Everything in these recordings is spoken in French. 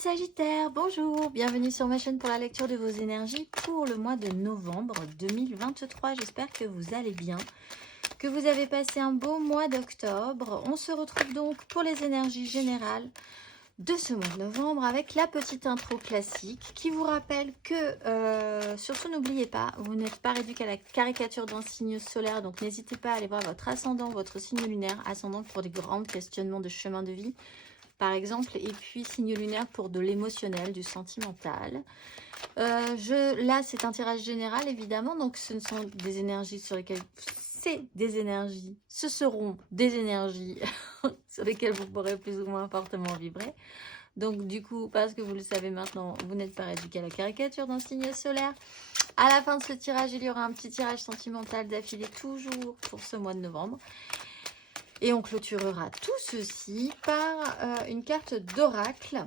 Sagittaire, bonjour, bienvenue sur ma chaîne pour la lecture de vos énergies pour le mois de novembre 2023. J'espère que vous allez bien, que vous avez passé un beau mois d'octobre. On se retrouve donc pour les énergies générales de ce mois de novembre avec la petite intro classique qui vous rappelle que, surtout n'oubliez pas, vous n'êtes pas réduit qu'à la caricature d'un signe solaire, donc n'hésitez pas à aller voir votre ascendant, votre signe lunaire, ascendant pour des grands questionnements de chemin de vie, par exemple, et puis signe lunaire pour de l'émotionnel, du sentimental. Là, c'est un tirage général, évidemment, donc ce ne sont des énergies sur lesquelles... ce seront des énergies sur lesquelles vous pourrez plus ou moins fortement vibrer. Donc, du coup, parce que vous le savez maintenant, vous n'êtes pas réduit qu'à la caricature d'un signe solaire. À la fin de ce tirage, il y aura un petit tirage sentimental d'affilée, toujours pour ce mois de novembre. Et on clôturera tout ceci par une carte d'oracle.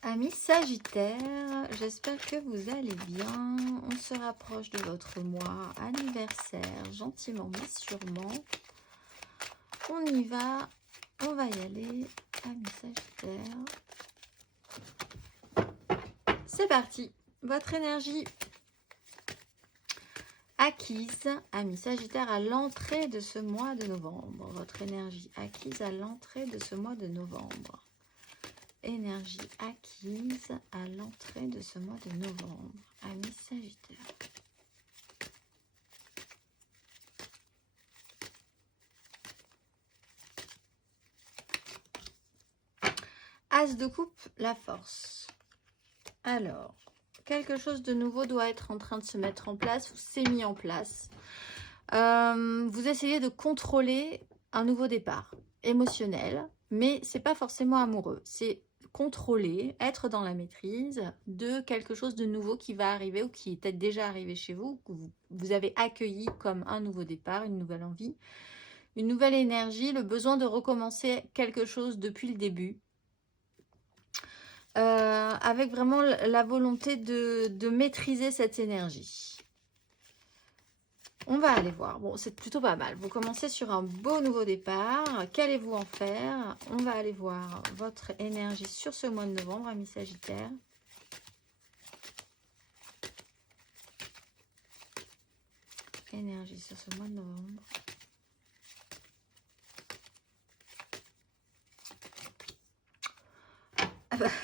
Amis Sagittaire, j'espère que vous allez bien. On se rapproche de votre mois anniversaire, gentiment mais sûrement. On y va, on va y aller, amis Sagittaire. C'est parti, votre énergie acquise, amis Sagittaire, à l'entrée de ce mois de novembre. Votre énergie acquise à l'entrée de ce mois de novembre. Énergie acquise à l'entrée de ce mois de novembre, amis Sagittaire. As de coupe, la force. Alors, quelque chose de nouveau doit être en train de se mettre en place ou s'est mis en place. Vous essayez de contrôler un nouveau départ émotionnel, mais c'est pas forcément amoureux. C'est contrôler, être dans la maîtrise de quelque chose de nouveau qui va arriver ou qui est peut-être déjà arrivé chez vous, que vous avez accueilli comme un nouveau départ, une nouvelle envie, une nouvelle énergie, le besoin de recommencer quelque chose depuis le début. Avec vraiment la volonté de maîtriser cette énergie. On va aller voir. Bon, c'est plutôt pas mal. Vous commencez sur un beau nouveau départ. Qu'allez-vous en faire? On va aller voir votre énergie sur ce mois de novembre, amis Sagittaire. Énergie sur ce mois de novembre.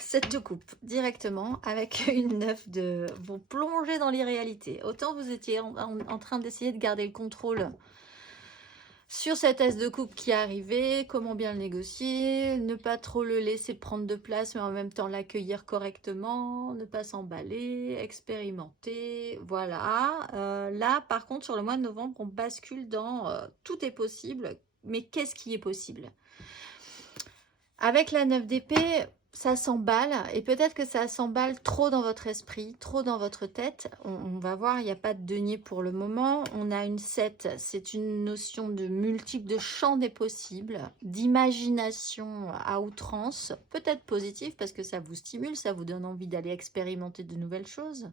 Cette de coupe directement avec une 9 de... Vous plongez dans l'irréalité. Autant vous étiez en train d'essayer de garder le contrôle sur cette as de coupe qui est arrivée, comment bien le négocier, ne pas trop le laisser prendre de place mais en même temps l'accueillir correctement, ne pas s'emballer, expérimenter, voilà. Là par contre sur le mois de novembre on bascule dans tout est possible, mais qu'est-ce qui est possible? Avec la 9 d'épée, ça s'emballe et peut-être que ça s'emballe trop dans votre esprit, trop dans votre tête. On va voir, il n'y a pas de denier pour le moment. On a une 7, c'est une notion de multiple, de champ des possibles, d'imagination à outrance, peut-être positive parce que ça vous stimule, ça vous donne envie d'aller expérimenter de nouvelles choses.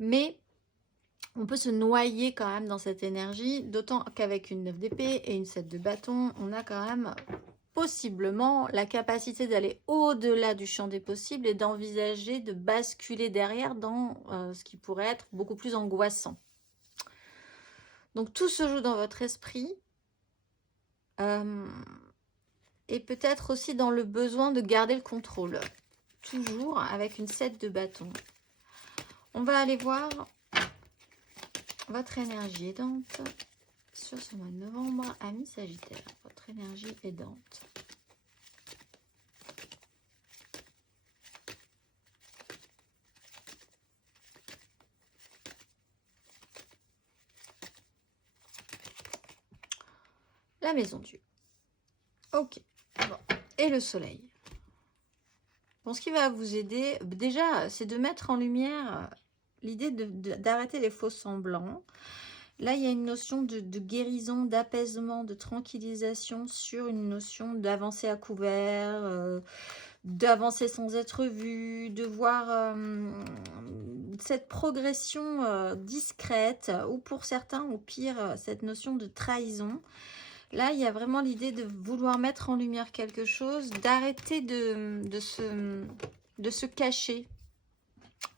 Mais on peut se noyer quand même dans cette énergie, d'autant qu'avec une 9 d'épée et une 7 de bâton, on a quand même... possiblement la capacité d'aller au-delà du champ des possibles et d'envisager de basculer derrière dans ce qui pourrait être beaucoup plus angoissant. Donc tout se joue dans votre esprit et peut-être aussi dans le besoin de garder le contrôle, toujours avec une 7 de bâton. On va aller voir votre énergie aidante sur ce mois de novembre, amis Sagittaire, votre énergie aidante. La maison Dieu. Ok. Bon. Et le soleil. Bon, ce qui va vous aider, déjà, c'est de mettre en lumière l'idée d'arrêter les faux semblants. Là, il y a une notion de guérison, d'apaisement, de tranquillisation sur une notion d'avancée à couvert, d'avancer sans être vu, de voir cette progression discrète, ou pour certains, au pire, cette notion de trahison. Là, il y a vraiment l'idée de vouloir mettre en lumière quelque chose, d'arrêter de se cacher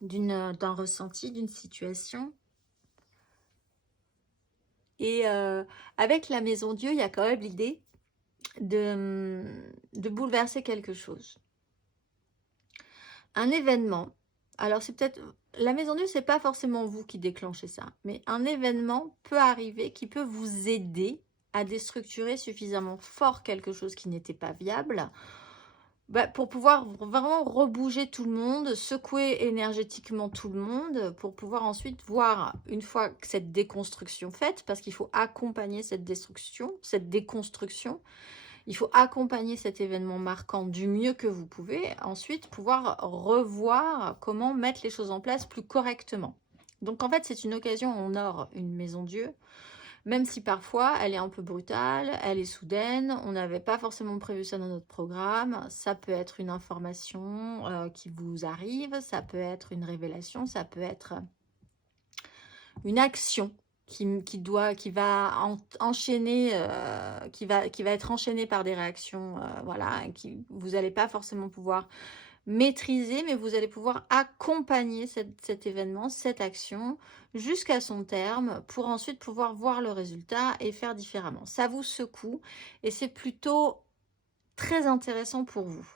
d'un ressenti, d'une situation. Et avec la Maison Dieu, il y a quand même l'idée de bouleverser quelque chose. Un événement, alors c'est peut-être... La Maison Dieu, c'est pas forcément vous qui déclenchez ça, mais un événement peut arriver qui peut vous aider à déstructurer suffisamment fort quelque chose qui n'était pas viable, pour pouvoir vraiment rebouger tout le monde, secouer énergétiquement tout le monde, pour pouvoir ensuite voir, une fois que cette déconstruction faite, parce qu'il faut accompagner cette déconstruction, il faut accompagner cet événement marquant du mieux que vous pouvez, ensuite pouvoir revoir comment mettre les choses en place plus correctement. Donc en fait, c'est une occasion en or, une Maison Dieu, même si parfois elle est un peu brutale, elle est soudaine, on n'avait pas forcément prévu ça dans notre programme, ça peut être une information qui vous arrive, ça peut être une révélation, ça peut être une action qui va enchaîner, qui va être enchaînée par des réactions, voilà, vous n'allez pas forcément pouvoir maîtriser, mais vous allez pouvoir accompagner cet événement, cette action, jusqu'à son terme, pour ensuite pouvoir voir le résultat et faire différemment. Ça vous secoue et c'est plutôt très intéressant pour vous.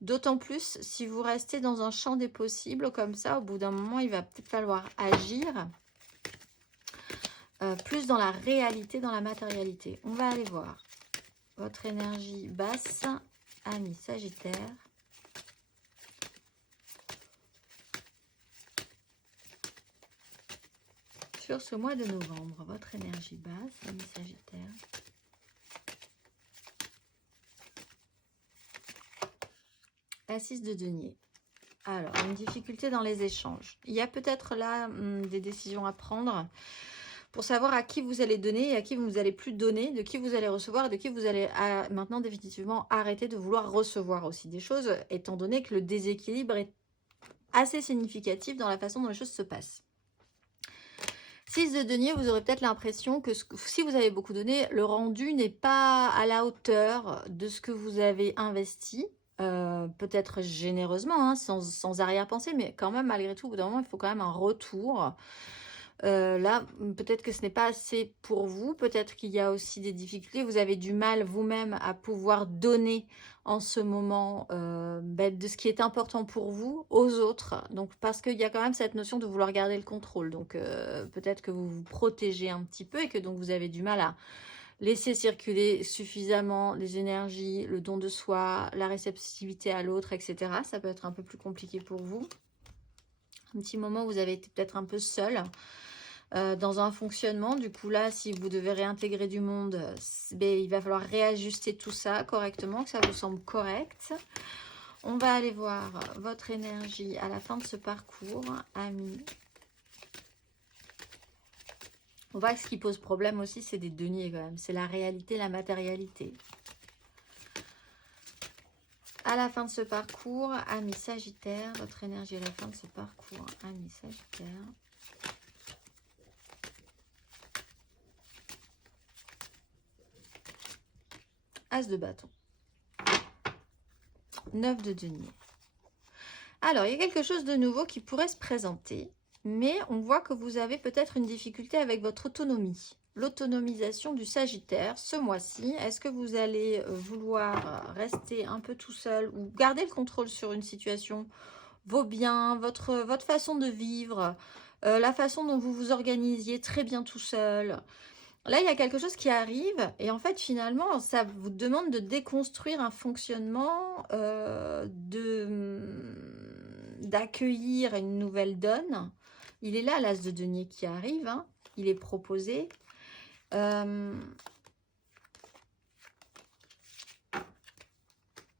D'autant plus si vous restez dans un champ des possibles, comme ça, au bout d'un moment, il va peut-être falloir agir plus dans la réalité, dans la matérialité. On va aller voir votre énergie basse, ami Sagittaire. Sur ce mois de novembre, votre énergie basse, ami Sagittaire. La 6 de denier. Alors, une difficulté dans les échanges. Il y a peut-être là des décisions à prendre pour savoir à qui vous allez donner et à qui vous n'allez plus donner, de qui vous allez recevoir et de qui vous allez maintenant définitivement arrêter de vouloir recevoir aussi des choses, étant donné que le déséquilibre est assez significatif dans la façon dont les choses se passent. 6 de denier, vous aurez peut-être l'impression que si vous avez beaucoup donné, le rendu n'est pas à la hauteur de ce que vous avez investi. Peut-être généreusement, hein, sans arrière-pensée, mais quand même, malgré tout, au bout d'un moment, il faut quand même un retour. Là, peut-être que ce n'est pas assez pour vous, peut-être qu'il y a aussi des difficultés, vous avez du mal vous-même à pouvoir donner en ce moment de ce qui est important pour vous aux autres, donc parce qu'il y a quand même cette notion de vouloir garder le contrôle, donc peut-être que vous vous protégez un petit peu et que donc vous avez du mal à laisser circuler suffisamment les énergies, le don de soi, la réceptivité à l'autre, etc. Ça peut être un peu plus compliqué pour vous. Un petit moment, vous avez été peut-être un peu seul dans un fonctionnement. Du coup, là, si vous devez réintégrer du monde, il va falloir réajuster tout ça correctement, que ça vous semble correct. On va aller voir votre énergie à la fin de ce parcours, amis. On voit que ce qui pose problème aussi, c'est des deniers quand même. C'est la réalité, la matérialité. À la fin de ce parcours, amis Sagittaire, votre énergie à la fin de ce parcours, amis Sagittaire. As de bâton. 9 de denier. Alors, il y a quelque chose de nouveau qui pourrait se présenter, mais on voit que vous avez peut-être une difficulté avec votre autonomie. L'autonomisation du Sagittaire ce mois-ci. Est-ce que vous allez vouloir rester un peu tout seul ou garder le contrôle sur une situation, vos biens, votre façon de vivre, la façon dont vous vous organisiez très bien tout seul? Là, il y a quelque chose qui arrive et en fait, finalement, ça vous demande de déconstruire un fonctionnement, d'accueillir une nouvelle donne. Il est là, l'as de denier qui arrive, hein. Il est proposé.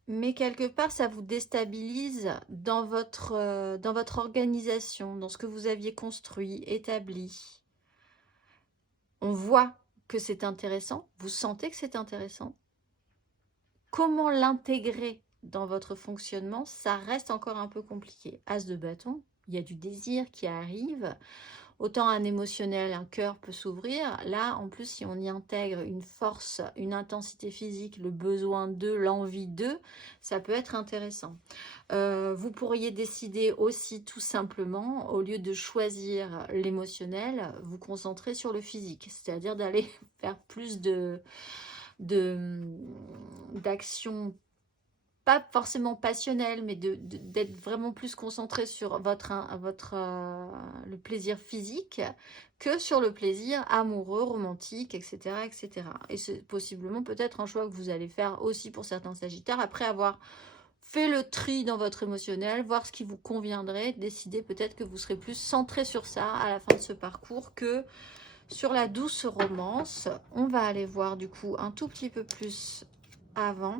Mais quelque part, ça vous déstabilise dans votre organisation, dans ce que vous aviez construit, établi. On voit que c'est intéressant, vous sentez que c'est intéressant. Comment l'intégrer dans votre fonctionnement, ça reste encore un peu compliqué. As de bâton, il y a du désir qui arrive. Autant un émotionnel, un cœur peut s'ouvrir. Là, en plus, si on y intègre une force, une intensité physique, le besoin d'eux, l'envie d'eux, ça peut être intéressant. Vous pourriez décider aussi tout simplement, au lieu de choisir l'émotionnel, vous concentrer sur le physique. C'est-à-dire d'aller faire plus d'actions pas forcément passionnel, mais d'être vraiment plus concentré sur le plaisir physique que sur le plaisir amoureux, romantique, etc. etc. Et c'est possiblement peut-être un choix que vous allez faire aussi pour certains sagittaires, après avoir fait le tri dans votre émotionnel, voir ce qui vous conviendrait, décider peut-être que vous serez plus centré sur ça à la fin de ce parcours que sur la douce romance. On va aller voir du coup un tout petit peu plus avant.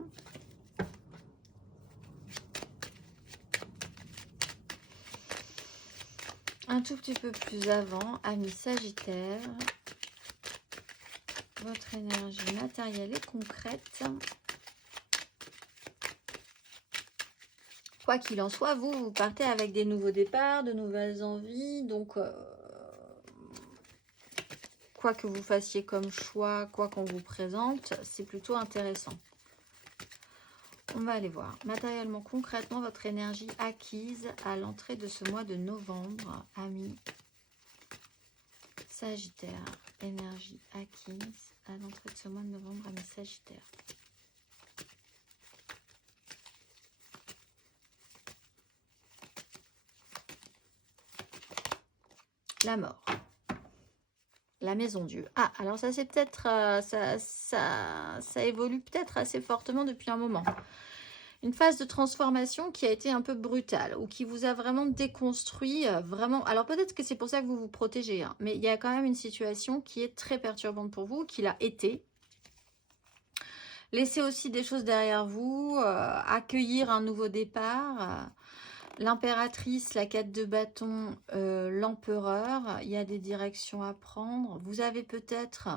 Un tout petit peu plus avant, amis Sagittaire, votre énergie matérielle et concrète. Quoi qu'il en soit, vous partez avec des nouveaux départs, de nouvelles envies. Donc, quoi que vous fassiez comme choix, quoi qu'on vous présente, c'est plutôt intéressant. On va aller voir matériellement, concrètement, votre énergie acquise à l'entrée de ce mois de novembre, amis Sagittaire. Énergie acquise à l'entrée de ce mois de novembre, amis Sagittaire. La mort. La maison Dieu. Ah, alors ça c'est peut-être... ça évolue peut-être assez fortement depuis un moment. Une phase de transformation qui a été un peu brutale ou qui vous a vraiment déconstruit, vraiment. Alors peut-être que c'est pour ça que vous vous protégez, hein, mais il y a quand même une situation qui est très perturbante pour vous, qui l'a été. Laissez aussi des choses derrière vous, accueillir un nouveau départ. L'impératrice, la 4 de bâton, l'empereur, il y a des directions à prendre. Vous avez peut-être...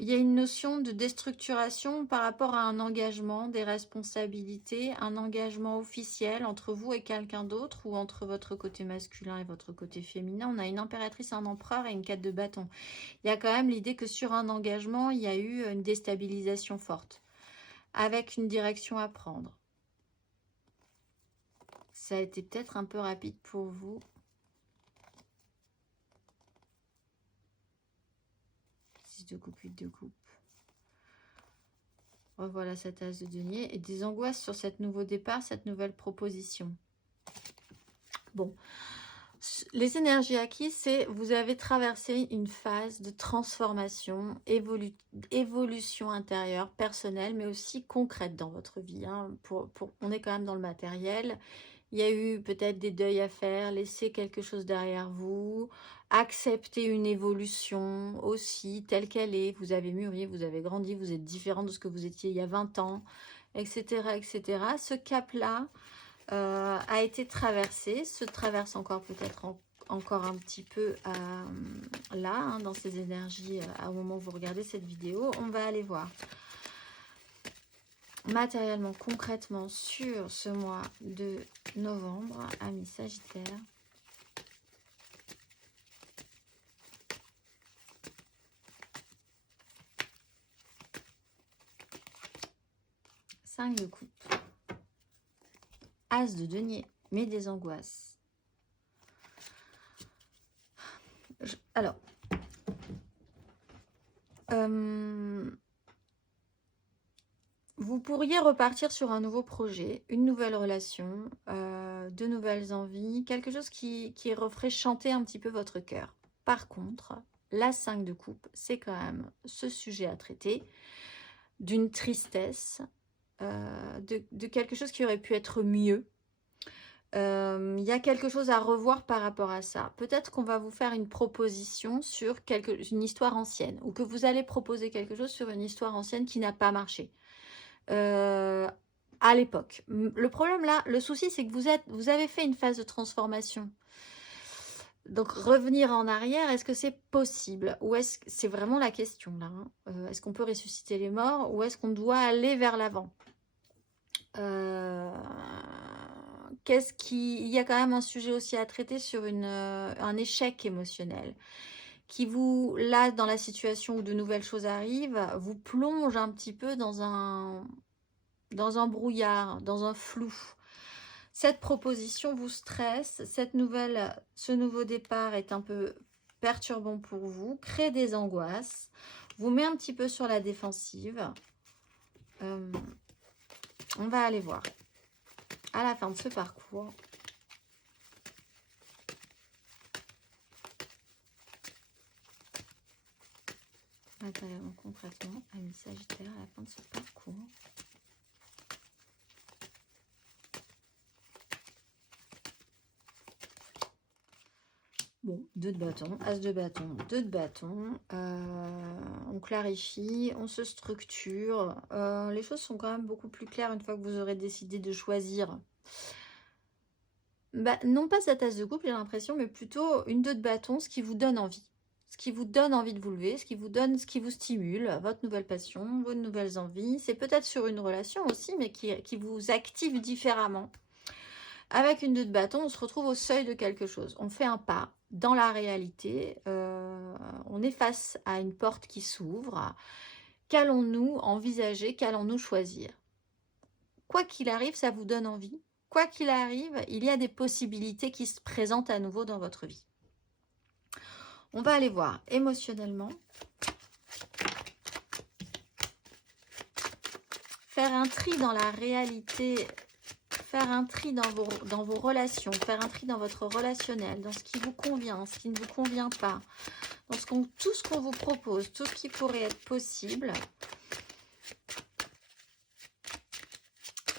Il y a une notion de déstructuration par rapport à un engagement, des responsabilités, un engagement officiel entre vous et quelqu'un d'autre ou entre votre côté masculin et votre côté féminin. On a une impératrice, un empereur et une 4 de bâton. Il y a quand même l'idée que sur un engagement, il y a eu une déstabilisation forte avec une direction à prendre. Ça a été peut-être un peu rapide pour vous. De coupe, 8 de coupe. Revoilà cette as de denier et des angoisses sur cet nouveau départ, cette nouvelle proposition. Bon, les énergies acquises, c'est vous avez traversé une phase de transformation, évolution intérieure, personnelle, mais aussi concrète dans votre vie. Hein. On est quand même dans le matériel. Il y a eu peut-être des deuils à faire, laisser quelque chose derrière vous, accepter une évolution aussi telle qu'elle est. Vous avez mûri, vous avez grandi, vous êtes différent de ce que vous étiez il y a 20 ans, etc. etc. Ce cap-là a été traversé, se traverse encore peut-être encore un petit peu là, hein, dans ces énergies, au moment où vous regardez cette vidéo. On va aller voir. Matériellement, concrètement, sur ce mois de novembre, amis Sagittaire. Cinq de coupe. As de denier, mais des angoisses. Alors, vous pourriez repartir sur un nouveau projet, une nouvelle relation, de nouvelles envies, quelque chose qui referait chanter un petit peu votre cœur. Par contre, la 5 de coupe, c'est quand même ce sujet à traiter, d'une tristesse, de quelque chose qui aurait pu être mieux. Il y a quelque chose à revoir par rapport à ça. Peut-être qu'on va vous faire une proposition sur une histoire ancienne, ou que vous allez proposer quelque chose sur une histoire ancienne qui n'a pas marché. À l'époque. Le problème là, le souci, c'est que vous avez fait une phase de transformation. Donc revenir en arrière, est-ce que c'est possible? Ou est-ce que c'est vraiment la question là, hein, est-ce qu'on peut ressusciter les morts ou est-ce qu'on doit aller vers l'avant? il y a quand même un sujet aussi à traiter sur un échec émotionnel qui vous, là, dans la situation où de nouvelles choses arrivent, vous plonge un petit peu dans un brouillard, dans un flou. Cette proposition vous stresse, ce nouveau départ est un peu perturbant pour vous, crée des angoisses, vous met un petit peu sur la défensive. On va aller voir à la fin de ce parcours. Matériellement, concrètement, amis Sagittaire, à la fin de ce parcours. Bon, 2 de bâton, as de bâton, 2 de bâton. On clarifie, on se structure. Les choses sont quand même beaucoup plus claires une fois que vous aurez décidé de choisir. Non pas cette as de coupe, j'ai l'impression, mais plutôt une 2 de bâton, ce qui vous donne envie. Ce qui vous donne envie de vous lever, ce qui vous stimule, votre nouvelle passion, vos nouvelles envies. C'est peut-être sur une relation aussi, mais qui vous active différemment. Avec une 2 de bâton, on se retrouve au seuil de quelque chose. On fait un pas dans la réalité. On est face à une porte qui s'ouvre. Qu'allons-nous envisager? Qu'allons-nous choisir? Quoi qu'il arrive, ça vous donne envie. Quoi qu'il arrive, il y a des possibilités qui se présentent à nouveau dans votre vie. On va aller voir émotionnellement. Faire un tri dans la réalité, faire un tri dans vos relations, faire un tri dans votre relationnel, dans ce qui vous convient, ce qui ne vous convient pas, dans tout ce qu'on vous propose, tout ce qui pourrait être possible.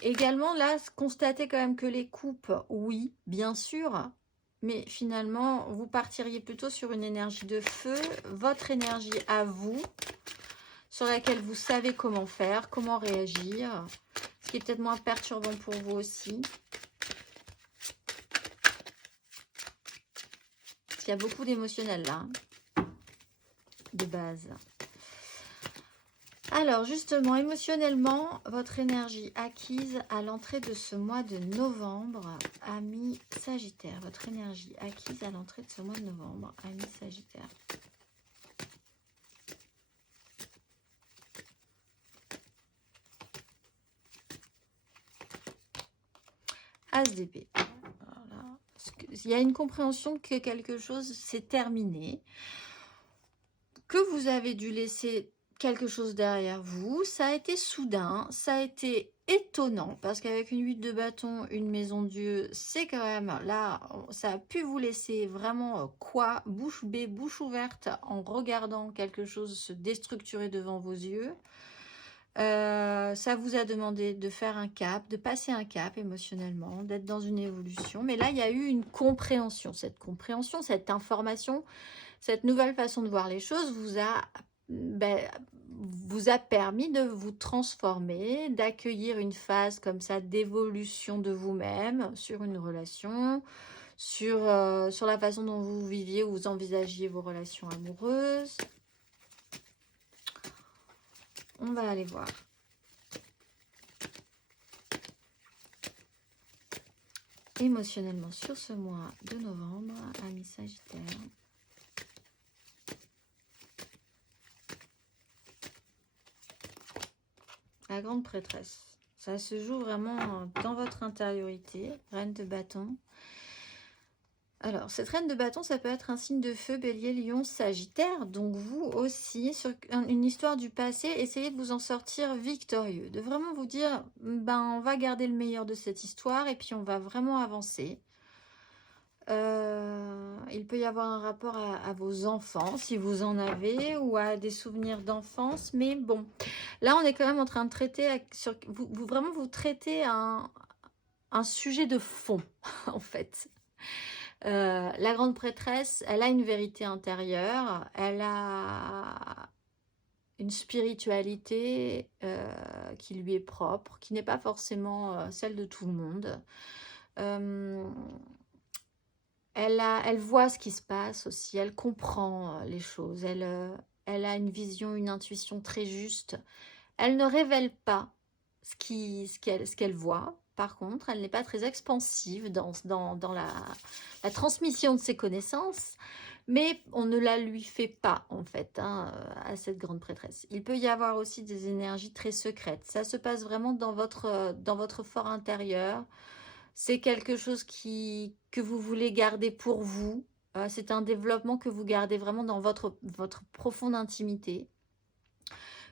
Également, là, constatez quand même que les coupes, oui, bien sûr, mais finalement, vous partiriez plutôt sur une énergie de feu, votre énergie à vous, sur laquelle vous savez comment faire, comment réagir, ce qui est peut-être moins perturbant pour vous aussi. Parce qu'il y a beaucoup d'émotionnel là, de base. Alors justement, émotionnellement, votre énergie acquise à l'entrée de ce mois de novembre, amis Sagittaire. Votre énergie acquise à l'entrée de ce mois de novembre, amis Sagittaire. As d'épée. Voilà. Il y a une compréhension que quelque chose s'est terminé, que vous avez dû laisser quelque chose derrière vous. Ça a été soudain, ça a été étonnant, parce qu'avec une 8 de bâton, une maison Dieu, c'est quand même, là, ça a pu vous laisser vraiment bouche bée, bouche ouverte, en regardant quelque chose se déstructurer devant vos yeux. Ça vous a demandé de faire un cap, de passer un cap émotionnellement, d'être dans une évolution. Mais là, il y a eu une compréhension. Cette compréhension, cette information, cette nouvelle façon de voir les choses vous a permis de vous transformer, d'accueillir une phase comme ça d'évolution de vous-même sur une relation, sur la façon dont vous viviez ou vous envisagiez vos relations amoureuses. On va aller voir. Émotionnellement sur ce mois de novembre, amis Sagittaire. La grande prêtresse. Ça se joue vraiment dans votre intériorité. Reine de bâton. Alors, cette reine de bâton, ça peut être un signe de feu, bélier, lion, sagittaire. Donc vous aussi, sur une histoire du passé, essayez de vous en sortir victorieux. De vraiment vous dire, on va garder le meilleur de cette histoire et puis on va vraiment avancer. Il peut y avoir un rapport à vos enfants, si vous en avez, ou à des souvenirs d'enfance. Mais bon, là, on est quand même en train de traiter, vous traitez un sujet de fond, en fait. La grande prêtresse, elle a une vérité intérieure, elle a une spiritualité qui lui est propre, qui n'est pas forcément celle de tout le monde. Elle voit ce qui se passe aussi, elle comprend les choses, elle a une vision, une intuition très juste. Elle ne révèle pas ce qu'elle voit, par contre. Elle n'est pas très expansive dans la transmission de ses connaissances. Mais on ne la lui fait pas, en fait, hein, à cette grande prêtresse. Il peut y avoir aussi des énergies très secrètes. Ça se passe vraiment dans votre fort intérieur. C'est quelque chose que vous voulez garder pour vous. C'est un développement que vous gardez vraiment dans votre profonde intimité.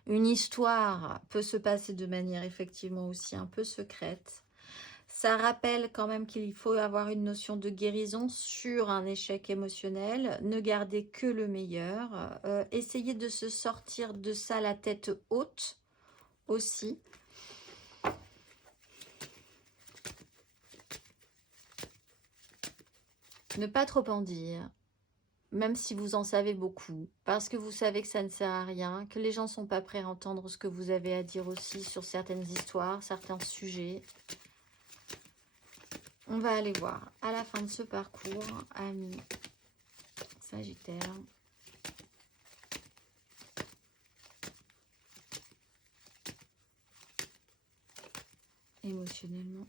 Une histoire peut se passer de manière effectivement aussi un peu secrète. Ça rappelle quand même qu'il faut avoir une notion de guérison sur un échec émotionnel. Ne gardez que le meilleur. Essayez de se sortir de ça la tête haute aussi. Ne pas trop en dire, même si vous en savez beaucoup, parce que vous savez que ça ne sert à rien, que les gens ne sont pas prêts à entendre ce que vous avez à dire aussi sur certaines histoires, certains sujets. On va aller voir à la fin de ce parcours, amis Sagittaire. Émotionnellement.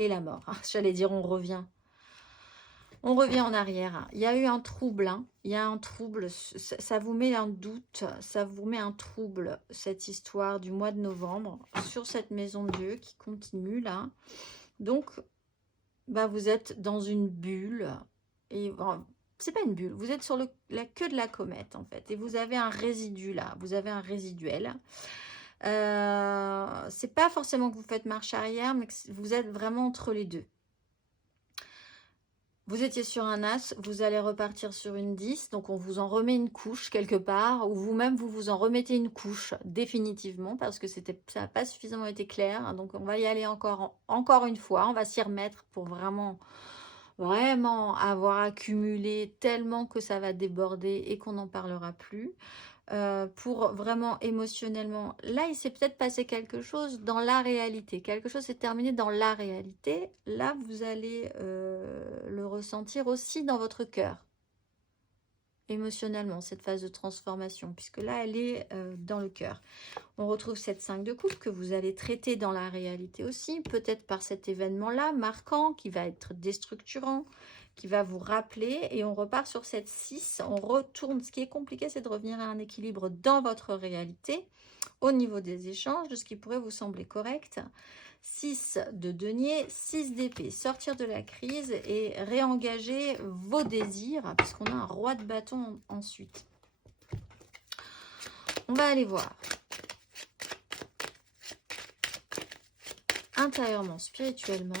Et la mort. J'allais dire on revient. On revient en arrière. Il y a eu un trouble. Hein. Il y a un trouble. Ça vous met un doute. Ça vous met un trouble, cette histoire du mois de novembre, sur cette maison de Dieu qui continue là. Donc, bah, vous êtes dans une bulle. Et bon, c'est pas une bulle. Vous êtes sur la queue de la comète, en fait. Et vous avez un résidu là. Vous avez un résiduel. C'est pas forcément que vous faites marche arrière, mais que vous êtes vraiment entre les deux. Vous étiez sur un as, vous allez repartir sur une 10, donc on vous en remet une couche quelque part, ou vous-même vous vous en remettez une couche définitivement, parce que ça n'a pas suffisamment été clair, donc on va y aller encore une fois, on va s'y remettre pour vraiment avoir accumulé tellement que ça va déborder et qu'on n'en parlera plus. Pour vraiment émotionnellement, là il s'est peut-être passé quelque chose dans la réalité, quelque chose s'est terminé dans la réalité, là vous allez le ressentir aussi dans votre cœur, émotionnellement, cette phase de transformation, puisque là elle est dans le cœur. On retrouve cette 5 de coupe que vous allez traiter dans la réalité aussi, peut-être par cet événement là marquant qui va être déstructurant, qui va vous rappeler, et on repart sur cette 6, on retourne. Ce qui est compliqué, c'est de revenir à un équilibre dans votre réalité, au niveau des échanges, de ce qui pourrait vous sembler correct. 6 de denier, 6 d'épée, sortir de la crise et réengager vos désirs, puisqu'on a un roi de bâton ensuite. On va aller voir. Intérieurement, spirituellement,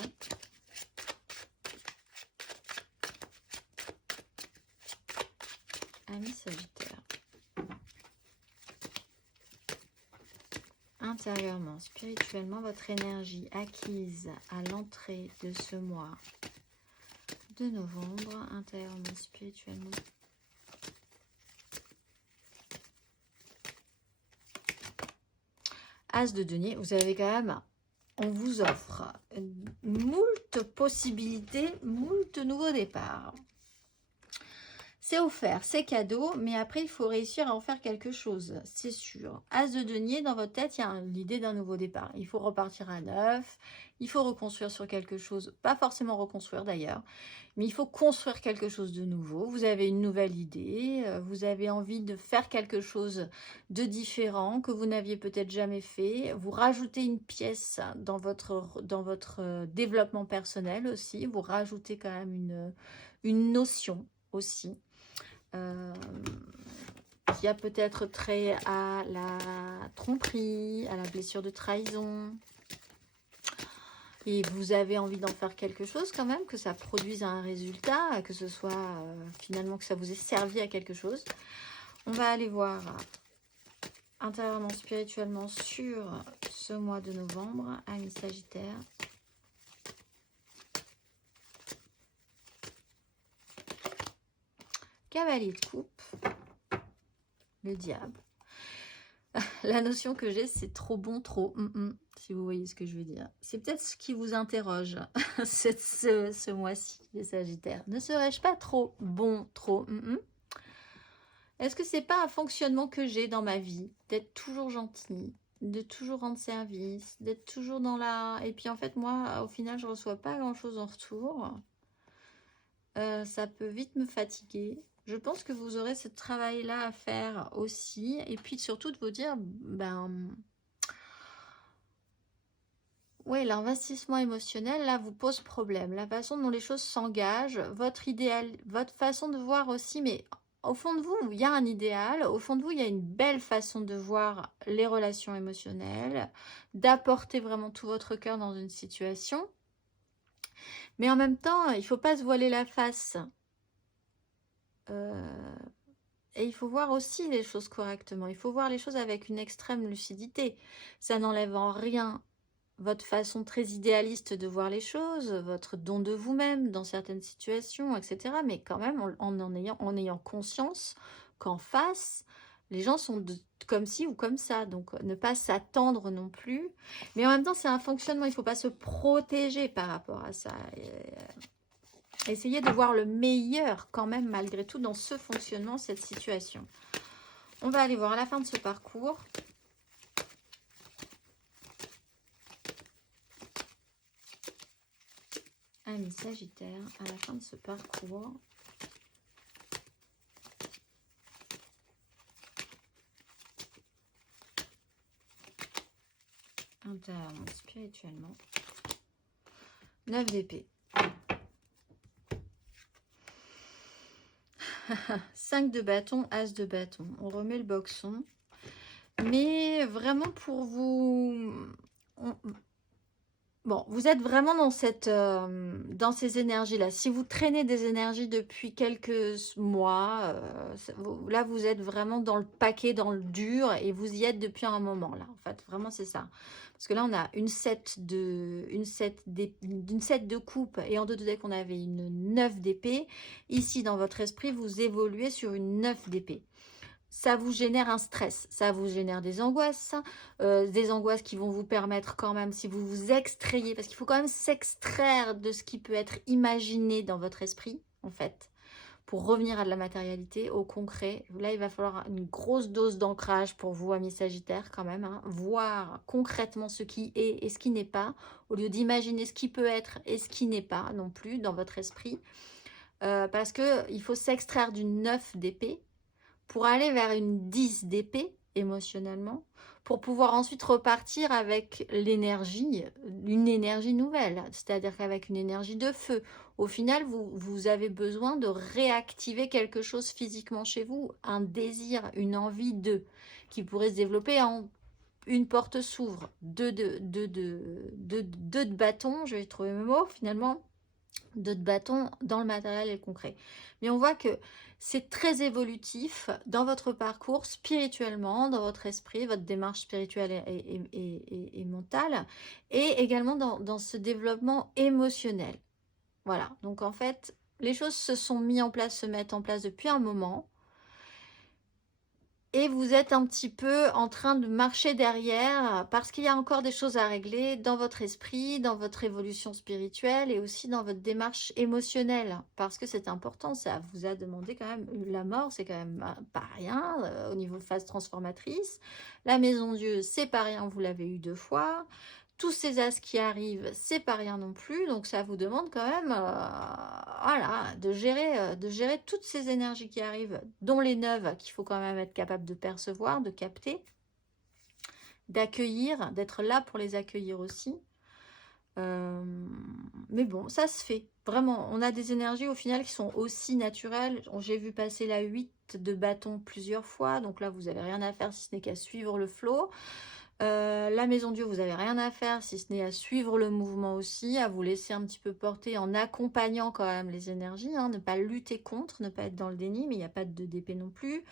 amis Sagittaire. Intérieurement, spirituellement, votre énergie acquise à l'entrée de ce mois de novembre, intérieurement, spirituellement. As de denier, vous avez quand même, on vous offre moult possibilités, moult nouveaux départs. C'est offert, c'est cadeau, mais après, il faut réussir à en faire quelque chose, c'est sûr. As de denier, dans votre tête, il y a l'idée d'un nouveau départ. Il faut repartir à neuf, il faut reconstruire sur quelque chose, pas forcément reconstruire d'ailleurs, mais il faut construire quelque chose de nouveau. Vous avez une nouvelle idée, vous avez envie de faire quelque chose de différent que vous n'aviez peut-être jamais fait. Vous rajoutez une pièce dans votre développement personnel aussi, vous rajoutez quand même une notion aussi. Qui a peut-être trait à la tromperie, à la blessure de trahison. Et vous avez envie d'en faire quelque chose quand même, que ça produise un résultat, que ce soit finalement que ça vous ait servi à quelque chose. On va aller voir intérieurement, spirituellement sur ce mois de novembre, amis Sagittaire. Cavalier de coupe, le diable. La notion que j'ai, c'est trop bon, trop si vous voyez ce que je veux dire. C'est peut-être ce qui vous interroge ce mois-ci, les Sagittaires. Ne serais-je pas trop bon, trop Est-ce que c'est pas un fonctionnement que j'ai dans ma vie, d'être toujours gentille, de toujours rendre service, d'être toujours dans la... Et puis en fait, moi, au final, je reçois pas grand-chose en retour. Ça peut vite me fatiguer. Je pense que vous aurez ce travail-là à faire aussi. Et puis surtout de vous dire, ben... Oui, l'investissement émotionnel, là, vous pose problème. La façon dont les choses s'engagent, votre idéal, votre façon de voir aussi, mais au fond de vous, il y a un idéal. Au fond de vous, il y a une belle façon de voir les relations émotionnelles, d'apporter vraiment tout votre cœur dans une situation. Mais en même temps, il ne faut pas se voiler la face. Et il faut voir aussi les choses correctement. Il faut voir les choses avec une extrême lucidité. Ça n'enlève en rien votre façon très idéaliste de voir les choses, votre don de vous-même dans certaines situations, etc. Mais quand même, en ayant conscience qu'en face, les gens sont comme ci ou comme ça. Donc, ne pas s'attendre non plus. Mais en même temps, c'est un fonctionnement. Il ne faut pas se protéger par rapport à ça. Essayez de voir le meilleur quand même, malgré tout, dans ce fonctionnement, cette situation. On va aller voir à la fin de ce parcours. Amis Sagittaire, à la fin de ce parcours. Intérieurement, spirituellement. 9 d'épée. 5 de bâton, as de bâton. On remet le boxon. Mais vraiment pour vous... Bon, vous êtes vraiment dans dans ces énergies-là. Si vous traînez des énergies depuis quelques mois, là, vous êtes vraiment dans le paquet, dans le dur, et vous y êtes depuis un moment, là. En fait, vraiment, c'est ça. Parce que là, on a une 7 de coupe, et en deux de deck, on avait une 9 d'épée. Ici, dans votre esprit, vous évoluez sur une 9 d'épée. Ça vous génère un stress, ça vous génère des angoisses qui vont vous permettre quand même, si vous vous extrayez, parce qu'il faut quand même s'extraire de ce qui peut être imaginé dans votre esprit, en fait, pour revenir à de la matérialité, au concret. Là, il va falloir une grosse dose d'ancrage pour vous, amis Sagittaires, quand même, hein. Voir concrètement ce qui est et ce qui n'est pas, au lieu d'imaginer ce qui peut être et ce qui n'est pas non plus dans votre esprit, parce qu'il faut s'extraire d'une 9 d'épée, pour aller vers une 10 d'épée émotionnellement, pour pouvoir ensuite repartir avec l'énergie, une énergie nouvelle, c'est-à-dire qu'avec une énergie de feu. Au final, vous avez besoin de réactiver quelque chose physiquement chez vous, un désir, une envie qui pourrait se développer en une porte s'ouvre, deux de bâtons, je vais trouver mes mots finalement, 2 de bâton dans le matériel et le concret. Mais on voit que c'est très évolutif dans votre parcours spirituellement, dans votre esprit, votre démarche spirituelle et mentale, et également dans ce développement émotionnel. Voilà, donc en fait, les choses se mettent en place depuis un moment. Et vous êtes un petit peu en train de marcher derrière parce qu'il y a encore des choses à régler dans votre esprit, dans votre évolution spirituelle et aussi dans votre démarche émotionnelle. Parce que c'est important, ça vous a demandé quand même, la mort c'est quand même pas rien au niveau phase transformatrice. La maison Dieu c'est pas rien, vous l'avez eu 2 fois. Tous ces as qui arrivent, c'est pas rien non plus, donc ça vous demande quand même voilà, de gérer toutes ces énergies qui arrivent, dont les neuves qu'il faut quand même être capable de percevoir, de capter, d'accueillir, d'être là pour les accueillir aussi. Mais bon, ça se fait. Vraiment, on a des énergies au final qui sont aussi naturelles. J'ai vu passer la 8 de bâton plusieurs fois, donc là vous n'avez rien à faire si ce n'est qu'à suivre le flot. La maison Dieu, vous n'avez rien à faire si ce n'est à suivre le mouvement aussi, à vous laisser un petit peu porter en accompagnant quand même les énergies, hein, ne pas lutter contre, ne pas être dans le déni, mais il n'y a pas de d'épée non plus.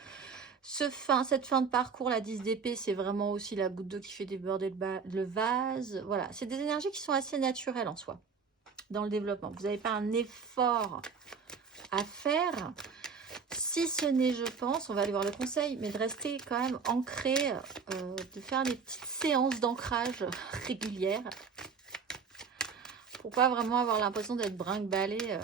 Cette fin de parcours, la 10 d'épée, c'est vraiment aussi la goutte d'eau qui fait déborder le vase. Voilà, c'est des énergies qui sont assez naturelles en soi, dans le développement. Vous n'avez pas un effort à faire. Si ce n'est, je pense, on va aller voir le conseil, mais de rester quand même ancré, de faire des petites séances d'ancrage régulières pour pas vraiment avoir l'impression d'être brinque-ballé.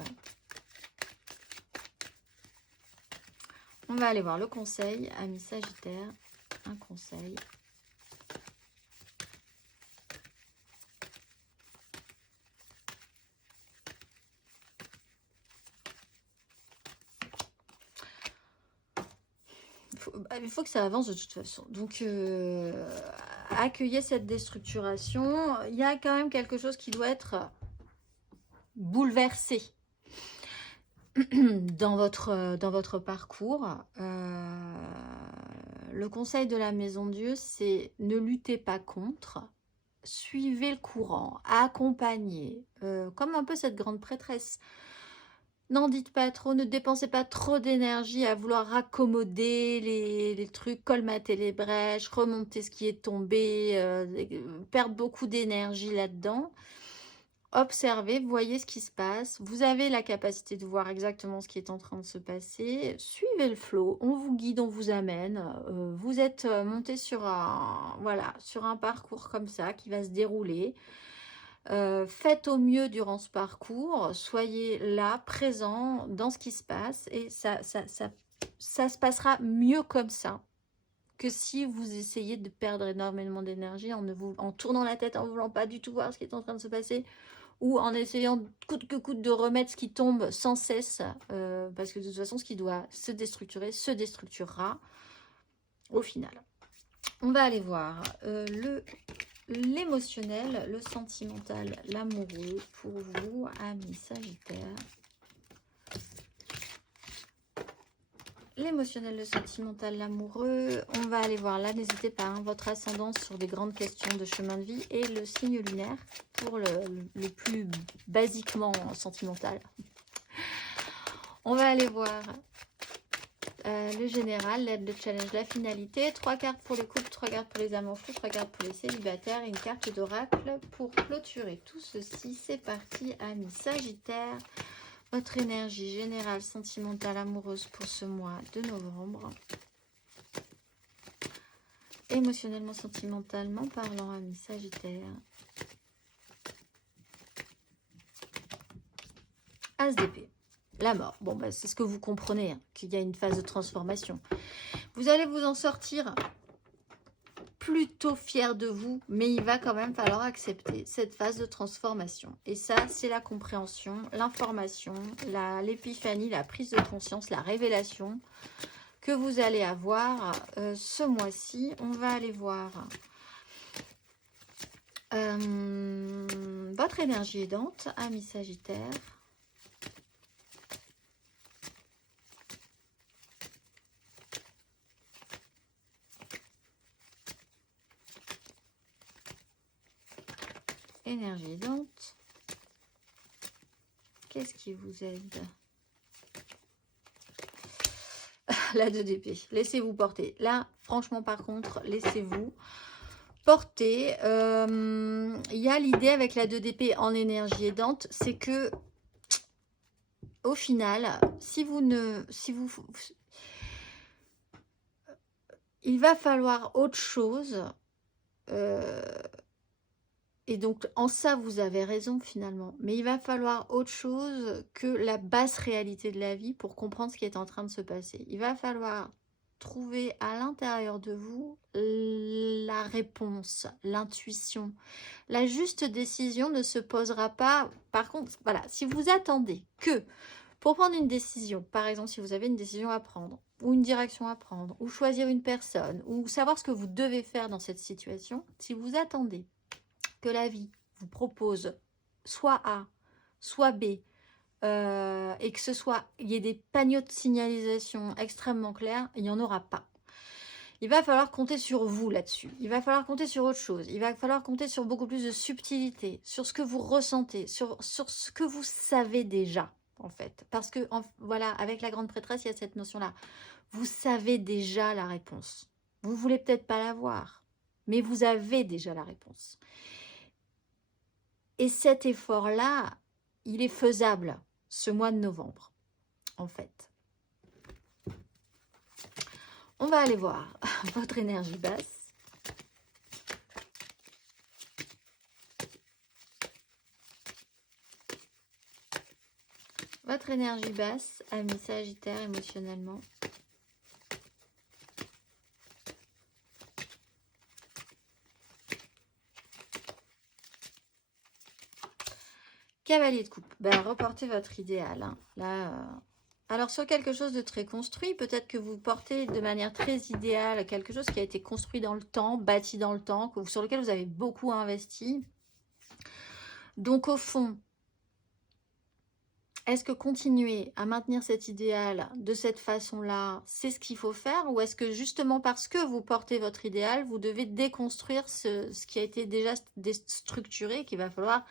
On va aller voir le conseil, amis Sagittaire. Un conseil. Il faut que ça avance de toute façon. Donc, accueillez cette déstructuration. Il y a quand même quelque chose qui doit être bouleversé dans votre parcours. Le conseil de la Maison Dieu, c'est ne luttez pas contre, suivez le courant, accompagnez, comme un peu cette grande prêtresse. N'en dites pas trop, ne dépensez pas trop d'énergie à vouloir raccommoder les trucs, colmater les brèches, remonter ce qui est tombé, perdre beaucoup d'énergie là-dedans. Observez, voyez ce qui se passe. Vous avez la capacité de voir exactement ce qui est en train de se passer. Suivez le flot, on vous guide, on vous amène. Vous êtes monté sur sur un parcours comme ça qui va se dérouler. Faites au mieux durant ce parcours, soyez là, présent dans ce qui se passe et ça se passera mieux comme ça que si vous essayez de perdre énormément d'énergie en tournant la tête, en ne voulant pas du tout voir ce qui est en train de se passer ou en essayant coûte que coûte de remettre ce qui tombe sans cesse parce que de toute façon ce qui doit se déstructurer se déstructurera au final. On va aller voir l'émotionnel, le sentimental, l'amoureux pour vous, amis Sagittaire. L'émotionnel, le sentimental, l'amoureux. On va aller voir là, n'hésitez pas, hein, votre ascendance sur des grandes questions de chemin de vie et le signe lunaire pour le plus basiquement sentimental. On va aller voir le général, l'aide, le challenge, la finalité. 3 cartes pour les couples, 3 cartes pour les amants fous, 3 cartes pour les célibataires et une carte d'oracle pour clôturer tout ceci. C'est parti, amis Sagittaire. Votre énergie générale, sentimentale, amoureuse pour ce mois de novembre. Émotionnellement, sentimentalement parlant, amis Sagittaire. As d'épée. La mort. Bon, bah, c'est ce que vous comprenez, hein, qu'il y a une phase de transformation. Vous allez vous en sortir plutôt fier de vous, mais il va quand même falloir accepter cette phase de transformation. Et ça, c'est la compréhension, l'information, l'épiphanie, la prise de conscience, la révélation que vous allez avoir ce mois-ci. On va aller voir votre énergie aidante, amis Sagittaire. Énergie aidante. Qu'est-ce qui vous aide? La 2 d'épée. Laissez-vous porter. Là, franchement, par contre, laissez-vous porter. Il y a l'idée avec la 2 d'épée en énergie aidante, c'est que au final, il va falloir autre chose. Et donc, en ça, vous avez raison finalement. Mais il va falloir autre chose que la basse réalité de la vie pour comprendre ce qui est en train de se passer. Il va falloir trouver à l'intérieur de vous la réponse, l'intuition. La juste décision ne se posera pas. Par contre, voilà, si vous attendez que pour prendre une décision, par exemple, si vous avez une décision à prendre, ou une direction à prendre, ou choisir une personne, ou savoir ce que vous devez faire dans cette situation, si vous attendez que la vie vous propose soit A, soit B, et que il y ait des panneaux de signalisation extrêmement clairs, il n'y en aura pas. Il va falloir compter sur vous là-dessus. Il va falloir compter sur autre chose. Il va falloir compter sur beaucoup plus de subtilité, sur ce que vous ressentez, sur ce que vous savez déjà, en fait. Parce que, voilà, avec la grande prêtresse, il y a cette notion-là. Vous savez déjà la réponse. Vous ne voulez peut-être pas la voir, mais vous avez déjà la réponse. Et cet effort-là, il est faisable ce mois de novembre, en fait. On va aller voir votre énergie basse. Votre énergie basse, amis Sagittaire, émotionnellement. Cavalier de coupe. Ben, reportez votre idéal. Hein. Là, alors, sur quelque chose de très construit, peut-être que vous portez de manière très idéale quelque chose qui a été construit dans le temps, bâti dans le temps, sur lequel vous avez beaucoup investi. Donc, au fond, est-ce que continuer à maintenir cet idéal de cette façon-là, c'est ce qu'il faut faire? Ou est-ce que justement parce que vous portez votre idéal, vous devez déconstruire ce qui a été déjà déstructuré, qu'il va falloir,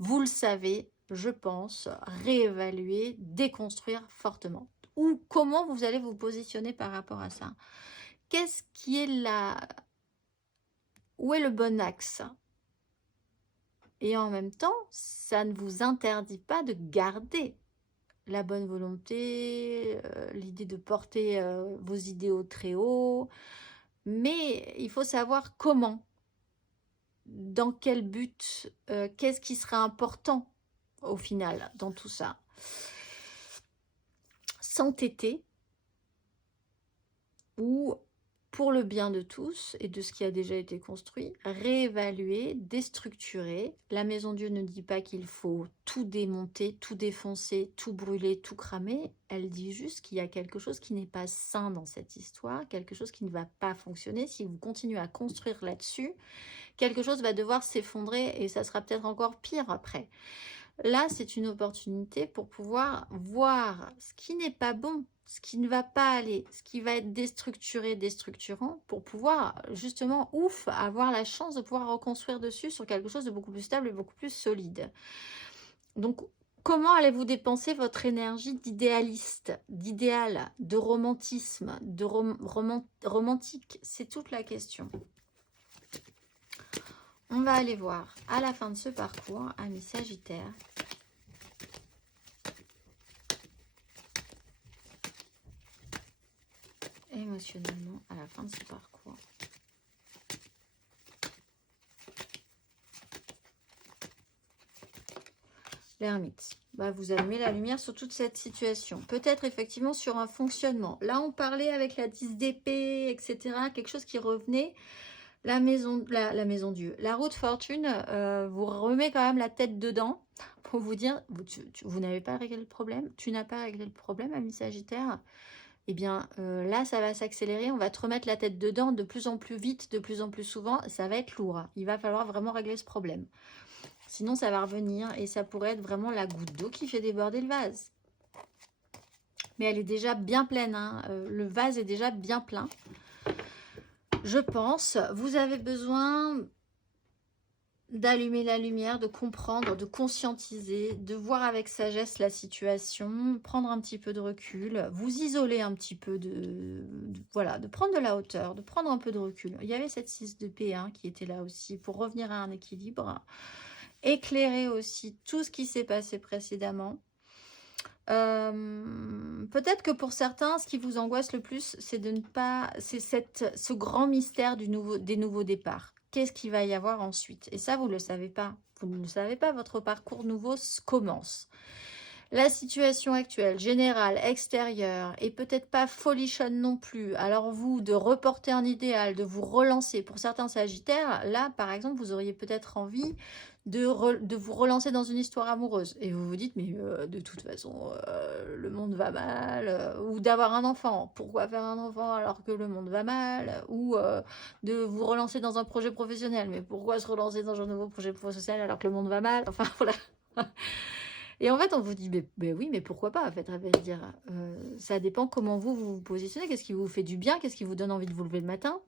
vous le savez, je pense, réévaluer, déconstruire fortement? Ou comment vous allez vous positionner par rapport à ça? Qu'est-ce qui est là? Où est le bon axe? Et en même temps, ça ne vous interdit pas de garder la bonne volonté, l'idée de porter vos idéaux très haut. Mais il faut savoir comment, dans quel but, qu'est-ce qui sera important au final dans tout ça. S'entêter ou pour le bien de tous et de ce qui a déjà été construit, réévaluer, déstructurer. La Maison Dieu ne dit pas qu'il faut tout démonter, tout défoncer, tout brûler, tout cramer. Elle dit juste qu'il y a quelque chose qui n'est pas sain dans cette histoire, quelque chose qui ne va pas fonctionner. Si vous continuez à construire là-dessus, quelque chose va devoir s'effondrer et ça sera peut-être encore pire après. Là, c'est une opportunité pour pouvoir voir ce qui n'est pas bon, ce qui ne va pas aller, ce qui va être déstructuré, déstructurant, pour pouvoir justement, avoir la chance de pouvoir reconstruire dessus sur quelque chose de beaucoup plus stable et beaucoup plus solide. Donc, comment allez-vous dépenser votre énergie d'idéaliste, d'idéal, de romantisme, de romantique? C'est toute la question. On va aller voir à la fin de ce parcours, amis Sagittaires, émotionnellement à la fin de ce parcours. L'ermite. Bah, vous allumez la lumière sur toute cette situation. Peut-être effectivement sur un fonctionnement. Là, on parlait avec la 10 d'épée, etc. Quelque chose qui revenait. La maison Dieu. La roue de fortune vous remet quand même la tête dedans pour vous dire, vous n'avez pas réglé le problème. Tu n'as pas réglé le problème, ami Sagittaire. Eh bien, là, ça va s'accélérer. On va te remettre la tête dedans de plus en plus vite, de plus en plus souvent. Ça va être lourd. Il va falloir vraiment régler ce problème. Sinon, ça va revenir et ça pourrait être vraiment la goutte d'eau qui fait déborder le vase. Mais elle est déjà bien pleine. Hein. Le vase est déjà bien plein. Je pense, vous avez besoin d'allumer la lumière, de comprendre, de conscientiser, de voir avec sagesse la situation, prendre un petit peu de recul, vous isoler un petit peu voilà, de prendre de la hauteur, de prendre un peu de recul. Il y avait cette 6 de P1 qui était là aussi pour revenir à un équilibre, éclairer aussi tout ce qui s'est passé précédemment. Peut-être que pour certains, ce qui vous angoisse le plus, c'est de ne pas, c'est ce grand mystère des nouveaux départs. Qu'est-ce qu'il va y avoir ensuite? Et ça, vous ne le savez pas. Vous ne le savez pas, votre parcours nouveau commence. La situation actuelle, générale, extérieure, et peut-être pas folichonne non plus. Alors vous, de reporter un idéal, de vous relancer. Pour certains Sagittaires, là, par exemple, vous auriez peut-être envie de vous relancer dans une histoire amoureuse. Et vous vous dites, mais de toute façon, le monde va mal. Ou d'avoir un enfant. Pourquoi faire un enfant alors que le monde va mal? Ou de vous relancer dans un projet professionnel. Mais pourquoi se relancer dans un nouveau projet professionnel alors que le monde va mal? Enfin, voilà. Et en fait, on vous dit, mais oui, mais pourquoi pas, en fait, à vrai dire. Ça dépend comment vous vous positionnez, qu'est-ce qui vous fait du bien, qu'est-ce qui vous donne envie de vous lever le matin.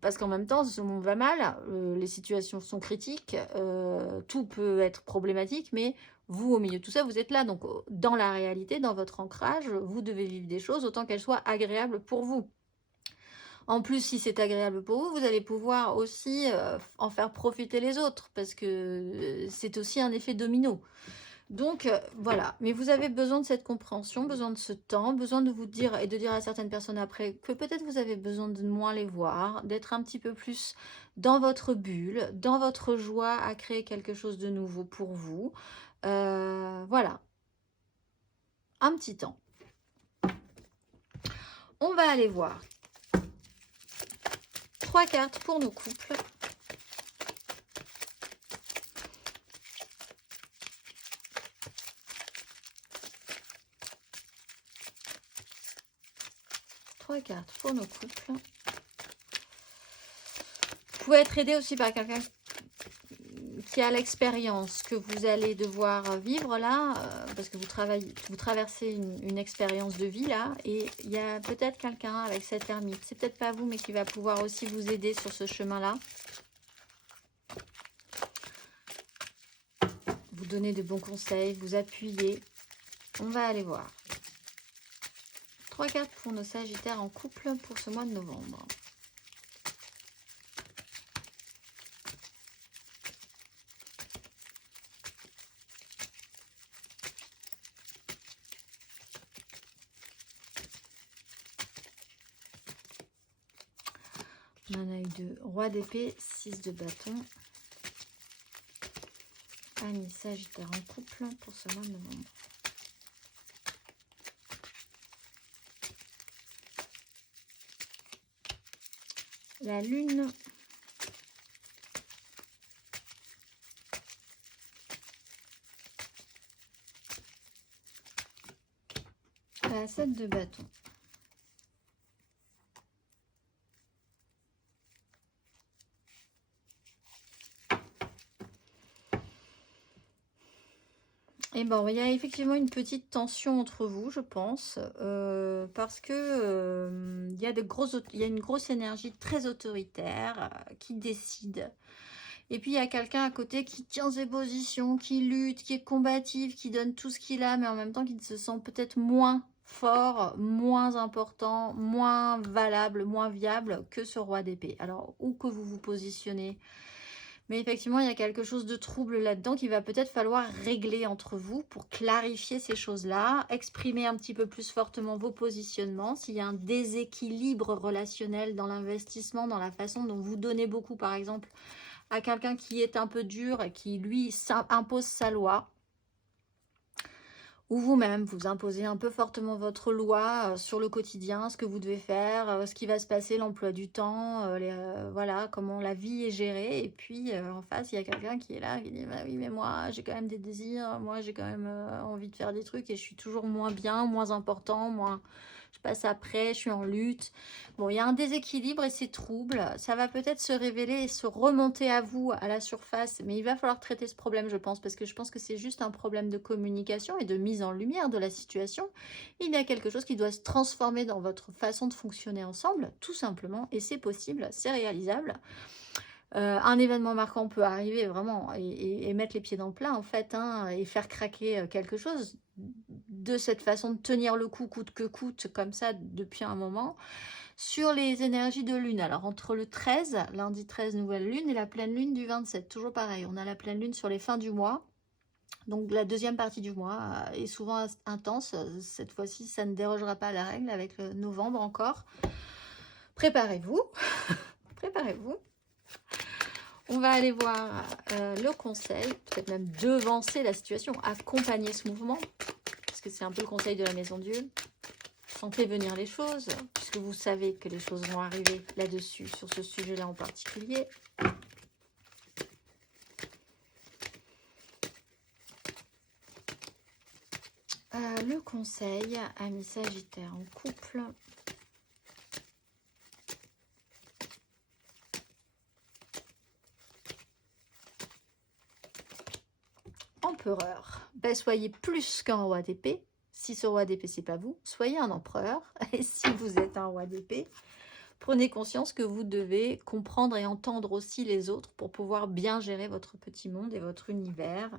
Parce qu'en même temps, ce monde va mal, les situations sont critiques, tout peut être problématique, mais vous, au milieu de tout ça, vous êtes là. Donc, dans la réalité, dans votre ancrage, vous devez vivre des choses autant qu'elles soient agréables pour vous. En plus, si c'est agréable pour vous, vous allez pouvoir aussi en faire profiter les autres, parce que c'est aussi un effet domino. Donc, voilà. Mais vous avez besoin de cette compréhension, besoin de ce temps, besoin de vous dire et de dire à certaines personnes après que peut-être vous avez besoin de moins les voir, d'être un petit peu plus dans votre bulle, dans votre joie à créer quelque chose de nouveau pour vous. Voilà. Un petit temps. On va aller voir 3 cartes pour nos couples. 3 cartes pour nos couples. Vous pouvez être aidé aussi par quelqu'un qui a l'expérience que vous allez devoir vivre là, parce que vous traversez une expérience de vie là, et il y a peut-être quelqu'un avec cette ermite. C'est peut-être pas vous, mais qui va pouvoir aussi vous aider sur ce chemin-là. Vous donner de bons conseils, vous appuyer. On va aller voir. 3 cartes pour nos Sagittaires en couple pour ce mois de novembre. On en a eu 2. Roi d'épée, 6 de bâton. Amis Sagittaire en couple pour ce mois de novembre. La lune. La 7 de bâton. Et bon, il y a effectivement une petite tension entre vous, je pense, parce que il y a une grosse énergie très autoritaire qui décide. Et puis il y a quelqu'un à côté qui tient ses positions, qui lutte, qui est combatif, qui donne tout ce qu'il a, mais en même temps qui se sent peut-être moins fort, moins important, moins valable, moins viable que ce roi d'épée. Alors, où que vous vous positionnez, mais effectivement, il y a quelque chose de trouble là-dedans qu'il va peut-être falloir régler entre vous pour clarifier ces choses-là, exprimer un petit peu plus fortement vos positionnements. S'il y a un déséquilibre relationnel dans l'investissement, dans la façon dont vous donnez beaucoup, par exemple, à quelqu'un qui est un peu dur et qui, lui, impose sa loi, ou vous-même, vous imposez un peu fortement votre loi sur le quotidien, ce que vous devez faire, ce qui va se passer, l'emploi du temps, voilà, comment la vie est gérée. Et puis, en face, il y a quelqu'un qui est là, qui dit bah oui, mais moi, j'ai quand même des désirs, moi, j'ai quand même envie de faire des trucs et je suis toujours moins bien, moins important, moins... Je passe après, je suis en lutte. Bon, il y a un déséquilibre et c'est trouble. Ça va peut-être se révéler et se remonter à vous, à la surface. Mais il va falloir traiter ce problème, je pense, parce que je pense que c'est juste un problème de communication et de mise en lumière de la situation. Il y a quelque chose qui doit se transformer dans votre façon de fonctionner ensemble, tout simplement. Et c'est possible, c'est réalisable. Un événement marquant peut arriver vraiment et mettre les pieds dans le plat en fait, hein, et faire craquer quelque chose de cette façon de tenir le coup coûte que coûte comme ça depuis un moment. Sur les énergies de lune, alors entre le 13, lundi 13 nouvelle lune, et la pleine lune du 27, toujours pareil, on a la pleine lune sur les fins du mois. Donc la deuxième partie du mois est souvent intense. Cette fois-ci, ça ne dérogera pas à la règle avec le novembre encore. Préparez-vous, préparez-vous. On va aller voir le conseil, peut-être même devancer la situation, accompagner ce mouvement, parce que c'est un peu le conseil de la Maison Dieu. Sentez venir les choses, puisque vous savez que les choses vont arriver là-dessus, sur ce sujet-là en particulier. Le conseil, amis Sagittaire en couple. Empereur. Ben, soyez plus qu'un roi d'épée. Si ce roi d'épée, c'est pas vous, soyez un empereur. Et si vous êtes un roi d'épée, prenez conscience que vous devez comprendre et entendre aussi les autres pour pouvoir bien gérer votre petit monde et votre univers.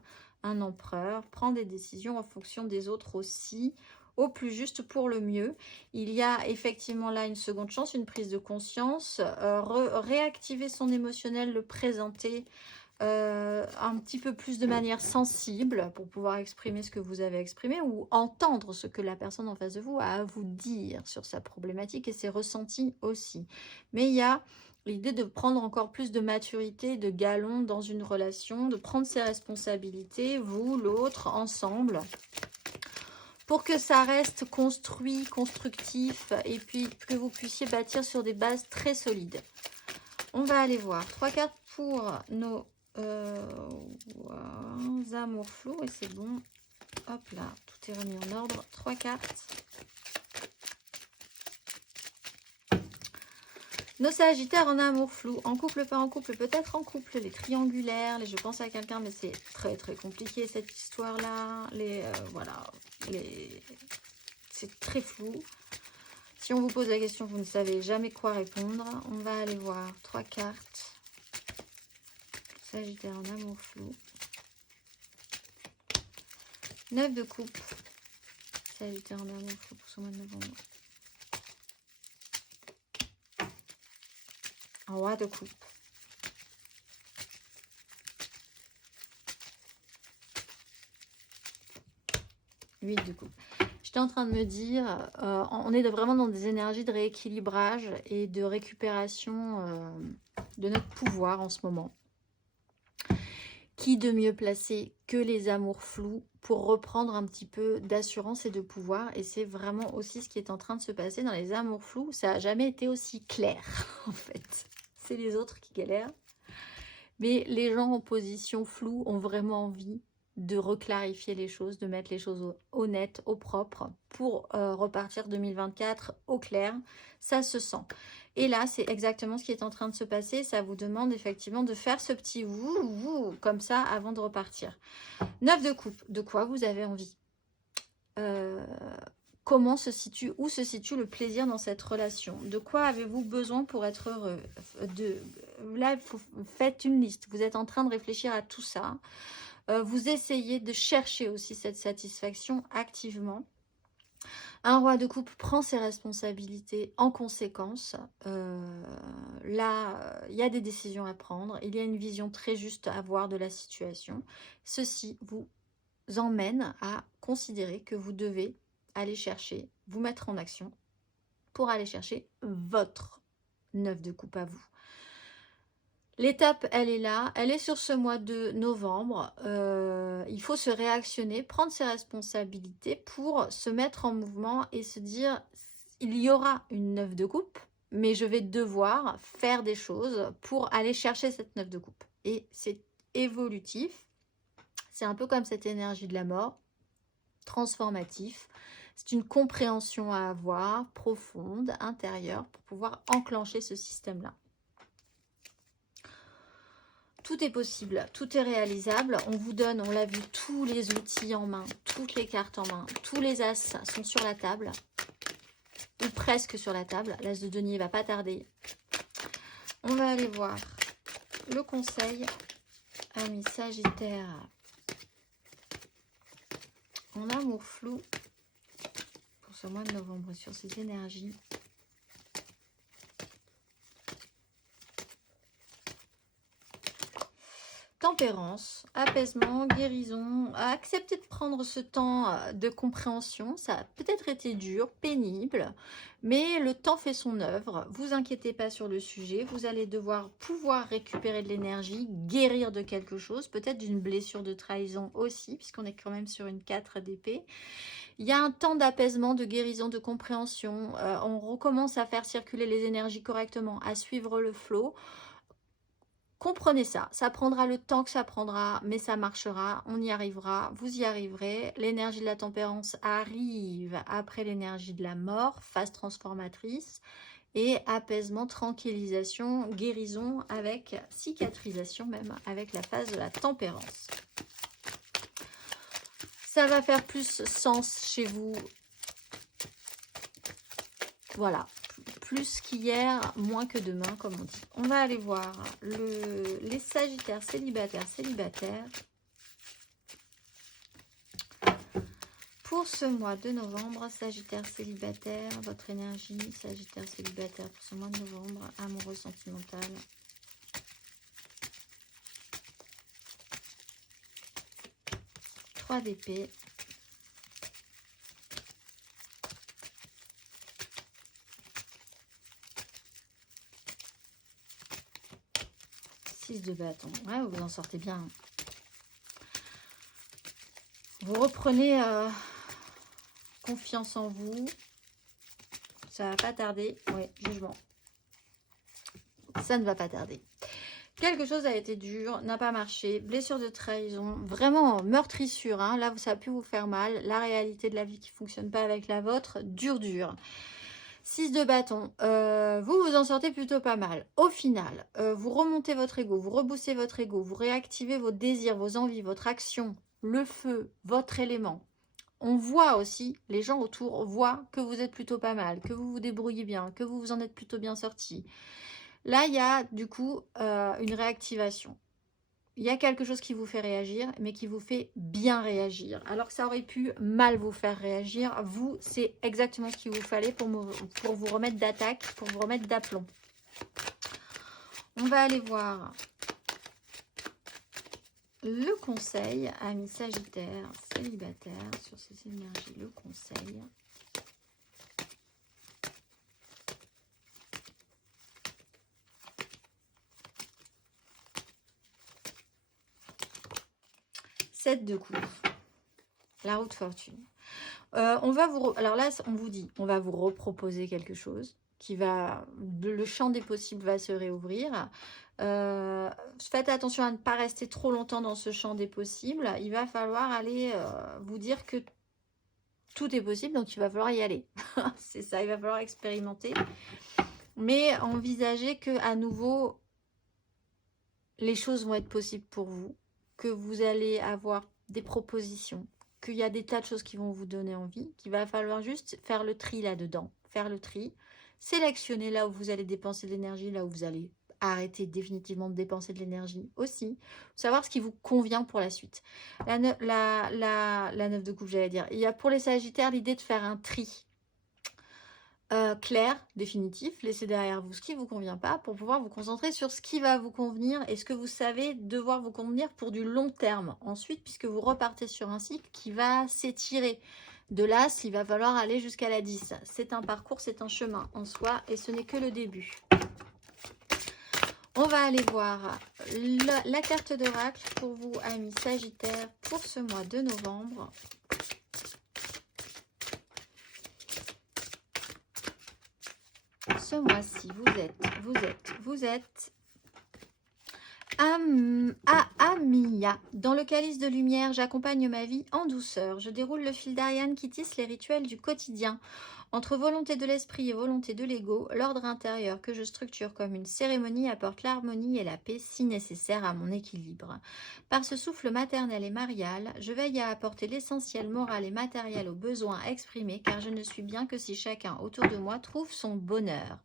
Un empereur prend des décisions en fonction des autres aussi, au plus juste pour le mieux. Il y a effectivement là une seconde chance, une prise de conscience, réactiver son émotionnel, le présenter un petit peu plus de manière sensible pour pouvoir exprimer ce que vous avez exprimé ou entendre ce que la personne en face de vous a à vous dire sur sa problématique et ses ressentis aussi. Mais il y a l'idée de prendre encore plus de maturité, de galon dans une relation, de prendre ses responsabilités, vous, l'autre, ensemble, pour que ça reste construit, constructif et puis que vous puissiez bâtir sur des bases très solides. On va aller voir 3 cartes pour nos amours flous et c'est bon. Hop là, tout est remis en ordre. 3 cartes. Nos Sagittaires en amour flou, en couple, pas en couple, peut-être en couple, les triangulaires, je pense à quelqu'un, mais c'est très très compliqué cette histoire-là. Voilà, c'est très flou. Si on vous pose la question, vous ne savez jamais quoi répondre. On va aller voir 3 cartes. Sagittaire en amour flou. 9 de coupe. Sagittaire en amour flou pour ce mois de novembre. Roi de coupe. Huit de coupe. J'étais en train de me dire, on est vraiment dans des énergies de rééquilibrage et de récupération de notre pouvoir en ce moment. Qui de mieux placé que les amours flous pour reprendre un petit peu d'assurance et de pouvoir. Et c'est vraiment aussi ce qui est en train de se passer dans les amours flous. Ça n'a jamais été aussi clair, en fait. C'est les autres qui galèrent. Mais les gens en position floue ont vraiment envie de reclarifier les choses, de mettre les choses au net, au propre, pour repartir 2024 au clair. Ça se sent. Et là, c'est exactement ce qui est en train de se passer. Ça vous demande effectivement de faire ce petit wouh comme ça avant de repartir. 9 de coupe. De quoi vous avez envie? Comment se situe, où se situe le plaisir dans cette relation? De quoi avez-vous besoin pour être heureux? Là, faites une liste. Vous êtes en train de réfléchir à tout ça. Vous essayez de chercher aussi cette satisfaction activement. Un roi de coupe prend ses responsabilités en conséquence. Là, il y a des décisions à prendre. Il y a une vision très juste à avoir de la situation. Ceci vous emmène à considérer que vous devez aller chercher, vous mettre en action pour aller chercher votre 9 de coupe à vous. L'étape, elle est là, elle est sur ce mois de novembre. Il faut se réactionner, prendre ses responsabilités pour se mettre en mouvement et se dire, il y aura une 9 de coupe, mais je vais devoir faire des choses pour aller chercher cette 9 de coupe. Et c'est évolutif, c'est un peu comme cette énergie de la mort, transformatif. C'est une compréhension à avoir, profonde, intérieure, pour pouvoir enclencher ce système-là. Tout est possible, tout est réalisable. On vous donne, on l'a vu, tous les outils en main, toutes les cartes en main, tous les as sont sur la table, ou presque sur la table. L'as de denier va pas tarder. On va aller voir le conseil, amis Sagittaire, en amour flou, pour ce mois de novembre sur ces énergies. Tempérance, apaisement, guérison, accepter de prendre ce temps de compréhension. Ça a peut-être été dur, pénible, mais le temps fait son œuvre. Vous inquiétez pas sur le sujet. Vous allez devoir pouvoir récupérer de l'énergie, guérir de quelque chose, peut-être d'une blessure de trahison aussi, puisqu'on est quand même sur une 4 d'épée. Il y a un temps d'apaisement, de guérison, de compréhension. On recommence à faire circuler les énergies correctement, à suivre le flot. Comprenez ça, ça prendra le temps que ça prendra, mais ça marchera, on y arrivera, vous y arriverez. L'énergie de la tempérance arrive après l'énergie de la mort, phase transformatrice, et apaisement, tranquillisation, guérison avec cicatrisation même, avec la phase de la tempérance. Ça va faire plus sens chez vous. Voilà. Plus qu'hier, moins que demain, comme on dit. On va aller voir les Sagittaires célibataires. Pour ce mois de novembre, Sagittaire célibataire, votre énergie, Sagittaire célibataire pour ce mois de novembre, amoureux sentimental. Trois d'épée. De bâton. Ouais, vous en sortez bien. Vous reprenez confiance en vous. Ça va pas tarder. Oui, jugement. Ça ne va pas tarder. Quelque chose a été dur, n'a pas marché. Blessure de trahison. Vraiment meurtrissure. Hein. Là, ça a pu vous faire mal. La réalité de la vie qui ne fonctionne pas avec la vôtre. Dur. 6 de bâton, vous vous en sortez plutôt pas mal. Au final, vous remontez votre ego, vous reboostez votre ego, vous réactivez vos désirs, vos envies, votre action, le feu, votre élément. On voit aussi, les gens autour voient que vous êtes plutôt pas mal, que vous vous débrouillez bien, que vous vous en êtes plutôt bien sorti. Là, il y a du coup une réactivation. Il y a quelque chose qui vous fait réagir, mais qui vous fait bien réagir. Alors que ça aurait pu mal vous faire réagir. Vous, c'est exactement ce qu'il vous fallait pour vous remettre d'attaque, pour vous remettre d'aplomb. On va aller voir le conseil, amis Sagittaire, célibataire, sur ces énergies, le conseil. De coups, la roue de fortune. On va vous alors là, on vous dit, on va vous reproposer quelque chose qui va, le champ des possibles va se réouvrir. Faites attention à ne pas rester trop longtemps dans ce champ des possibles. Il va falloir aller vous dire que tout est possible, donc il va falloir y aller. C'est ça, il va falloir expérimenter. Mais envisagez que à nouveau, les choses vont être possibles pour vous, que vous allez avoir des propositions, qu'il y a des tas de choses qui vont vous donner envie, qu'il va falloir juste faire le tri là-dedans, faire le tri, sélectionner là où vous allez dépenser de l'énergie, là où vous allez arrêter définitivement de dépenser de l'énergie aussi, savoir ce qui vous convient pour la suite. La neuf de coupe, j'allais dire. Il y a pour les Sagittaires l'idée de faire un tri. Clair, définitif, laissez derrière vous ce qui ne vous convient pas pour pouvoir vous concentrer sur ce qui va vous convenir et ce que vous savez devoir vous convenir pour du long terme. Ensuite, puisque vous repartez sur un cycle qui va s'étirer. De là, il va falloir aller jusqu'à la 10. C'est un parcours, c'est un chemin en soi et ce n'est que le début. On va aller voir la carte d'oracle pour vous, amis Sagittaires, pour ce mois de novembre. Ce mois-ci, vous êtes Amia. Dans le calice de lumière, j'accompagne ma vie en douceur. Je déroule le fil d'Ariane qui tisse les rituels du quotidien. Entre volonté de l'esprit et volonté de l'ego, l'ordre intérieur que je structure comme une cérémonie apporte l'harmonie et la paix si nécessaires à mon équilibre. Par ce souffle maternel et marial, je veille à apporter l'essentiel moral et matériel aux besoins exprimés car je ne suis bien que si chacun autour de moi trouve son bonheur.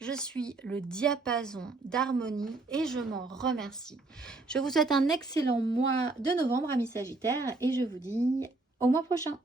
Je suis le diapason d'harmonie et je m'en remercie. Je vous souhaite un excellent mois de novembre, amis Sagittaires, et je vous dis au mois prochain.